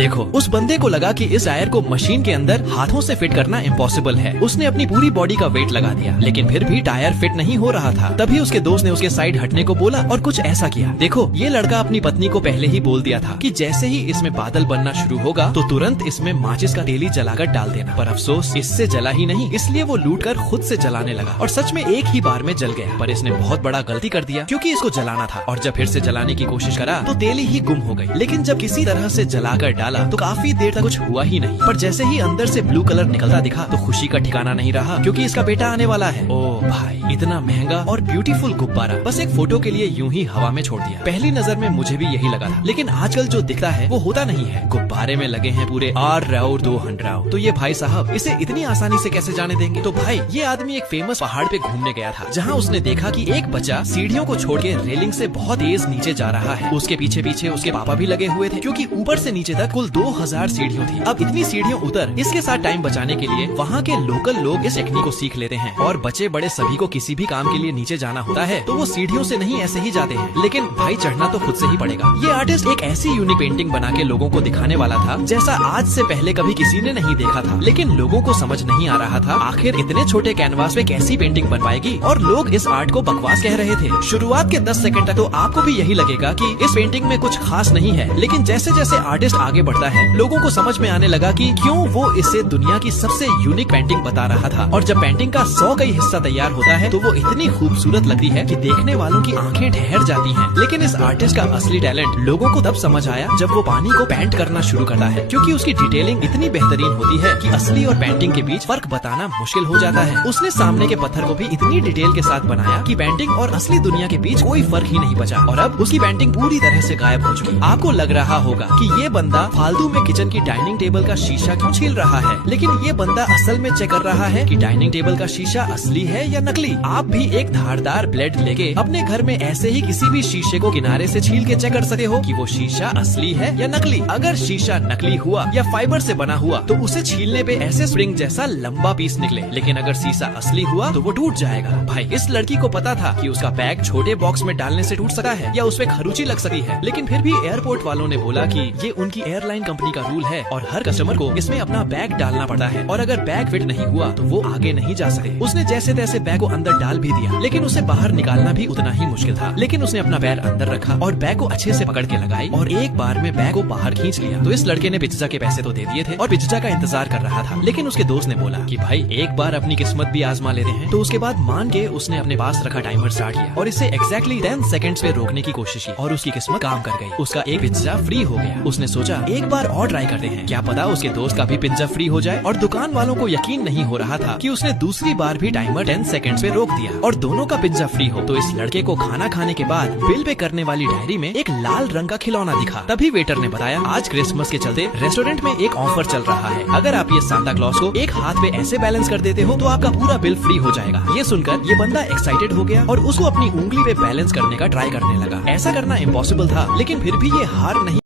देखो, उस बंदे को लगा कि इस टायर को मशीन के अंदर हाथों से फिट करना इम्पॉसिबल है। उसने अपनी पूरी बॉडी का वेट लगा दिया, लेकिन फिर भी टायर फिट नहीं हो रहा था। तभी उसके दोस्त ने उसके साइड हटने को बोला और कुछ ऐसा किया। देखो, ये लड़का अपनी पत्नी को पहले ही बोल दिया था कि जैसे ही इसमें बादल बनना शुरू होगा तो तुरंत इसमें माचिस का तेली जलाकर डाल देना। पर अफसोस, इससे जला ही नहीं, इसलिए वो लूट कर खुद से जलाने लगा और सच में एक ही बार में जल गया। पर इसने बहुत बड़ा गलती कर दिया, क्योंकि इसको जलाना था और जब फिर से जलाने की कोशिश करा तो तेली ही गुम हो गई। लेकिन जब किसी तरह से जलाकर डाला तो काफी देर तक कुछ हुआ ही नहीं। पर जैसे ही अंदर से ब्लू कलर निकलता दिखा तो खुशी का ठिकाना नहीं रहा, क्योंकि इसका बेटा आने वाला है। ओ भाई, इतना महंगा और ब्यूटीफुल गुब्बारा बस एक फोटो के लिए यूं ही हवा में छोड़ दिया। पहली नजर में मुझे भी यही लगा था, लेकिन आजकल जो दिखता है वो होता नहीं है। गुब्बारे में लगे हैं पूरे 200 तो ये भाई साहब इसे इतनी आसानी से कैसे जाने देंगे। तो भाई, ये आदमी एक फेमस पहाड़ पे घूमने गया था, जहाँ उसने देखा कि एक बच्चा सीढ़ियों को छोड़ के रेलिंग से बहुत तेज नीचे जा रहा है। उसके पीछे पीछे उसके पापा भी लगे हुए थे, क्योंकि ऊपर से नीचे तक कुल 2000 सीढ़ियों थी। अब इतनी सीढ़ियों उतर इसके साथ टाइम बचाने के लिए वहाँ के लोकल लोग इस टेक्निक को सीख लेते हैं। और बच्चे बड़े सभी को किसी भी काम के लिए नीचे जाना होता है तो वो सीढ़ियों से नहीं ऐसे ही जाते हैं। लेकिन भाई, चढ़ना तो खुद से ही पड़ेगा। ये आर्टिस्ट एक ऐसी यूनिक पेंटिंग बना के लोगों को दिखाने वाला था जैसा आज से पहले कभी किसी ने नहीं देखा था। लेकिन लोगों को समझ नहीं आ रहा था आखिर इतने छोटे कैनवास पे कैसी पेंटिंग बन पाएगी, और लोग इस आर्ट को बकवास कह रहे थे। शुरुआत के 10 सेकंड तक तो आपको भी यही लगेगा कि इस पेंटिंग में कुछ खास नहीं है, लेकिन जैसे जैसे आर्टिस्ट आगे बढ़ता है लोगों को समझ में आने लगा कि क्यों वो इसे दुनिया की सबसे यूनिक पेंटिंग बता रहा था। और जब पेंटिंग का 100 का हिस्सा तैयार होता है तो वो इतनी खूबसूरत लगती है कि देखने वालों की आंखें ठहर जाती हैं। लेकिन इस आर्टिस्ट का असली टैलेंट लोगों को तब समझ आया जब वो पानी को पेंट करना शुरू करता है, क्योंकि उसकी डिटेलिंग इतनी बेहतरीन होती है कि असली और पेंटिंग के बीच फर्क बताना मुश्किल हो जाता है। उसने सामने के पत्थर को भी इतनी डिटेल के साथ बनाया कि पेंटिंग और असली दुनिया के बीच कोई फर्क ही नहीं बचा, और अब उसकी पेंटिंग पूरी तरह से गायब हो चुकी। आपको लग रहा होगा कि ये बंदा फालतू में किचन की डाइनिंग टेबल का शीशा क्यों छील रहा है, लेकिन ये बंदा असल में चेक कर रहा है कि डाइनिंग टेबल का शीशा असली है या नकली। आप भी एक धारदार ब्लेड लेके अपने घर में ऐसे ही किसी भी शीशे को किनारे से छील के चेक कर सकते हो कि वो शीशा असली है या नकली। अगर शीशा नकली हुआ या फाइबर से बना हुआ तो उसे छीलने पे ऐसे स्प्रिंग जैसा लंबा पीस निकले, लेकिन अगर शीशा असली हुआ तो वो टूट जाएगा। भाई, इस लड़की को पता था कि उसका बैग छोटे बॉक्स में डालने से टूट सकता है या उसपे खरोंची लग सकती है, लेकिन फिर भी एयरपोर्ट वालों ने बोला कि ये उनकी एयरलाइन कंपनी का रूल है और हर कस्टमर को इसमें अपना बैग डालना पड़ता है, और अगर बैग फिट नहीं हुआ तो वो आगे नहीं जा सकते। उसने जैसे तैसे बैग को अंदर डाल भी दिया, लेकिन उसे बाहर निकालना भी उतना ही मुश्किल था। लेकिन उसने अपना पैर अंदर रखा और बैग को अच्छे से पकड़ के लगाई और एक बार में बैग को बाहर खींच लिया। तो इस लड़के ने पिज्जा के पैसे तो दे दिए थे और पिज्जा का इंतजार कर रहा था, लेकिन उसके दोस्त ने बोला कि भाई, एक बार अपनी किस्मत भी आजमा लेते हैं। तो उसके बाद मान के उसने अपने पास रखा टाइमर स्टार्ट किया और इसे एग्जैक्टली 10 सेकंड्स पे रोकने की कोशिश की, और उसकी किस्मत काम कर गई। उसका एक पिज्जा फ्री हो गया। उसने सोचा एक बार और ट्राई करते हैं, क्या पता उसके दोस्त का भी पिज्जा फ्री हो जाए। और दुकान वालों को यकीन नहीं हो रहा था कि उसने दूसरी बार भी टाइमर 10 सेकंड्स पे रोक दिया और दोनों का पिज्जा फ्री हो। तो इस लड़के को खाना खाने के बाद बिल पे करने वाली डायरी में एक लाल रंग का खिलौना दिखा। तभी वेटर ने बताया आज क्रिसमस के चलते रेस्टोरेंट में एक ऑफर चल रहा है, अगर आप ये सांता क्लॉज को एक हाथ पे ऐसे बैलेंस कर देते हो तो आपका पूरा बिल फ्री हो जाएगा। ये सुनकर ये बंदा एक्साइटेड हो गया और उसको अपनी उंगली पे बैलेंस करने का ट्राई करने लगा। ऐसा करना इम्पॉसिबल था, लेकिन फिर भी ये हार नहीं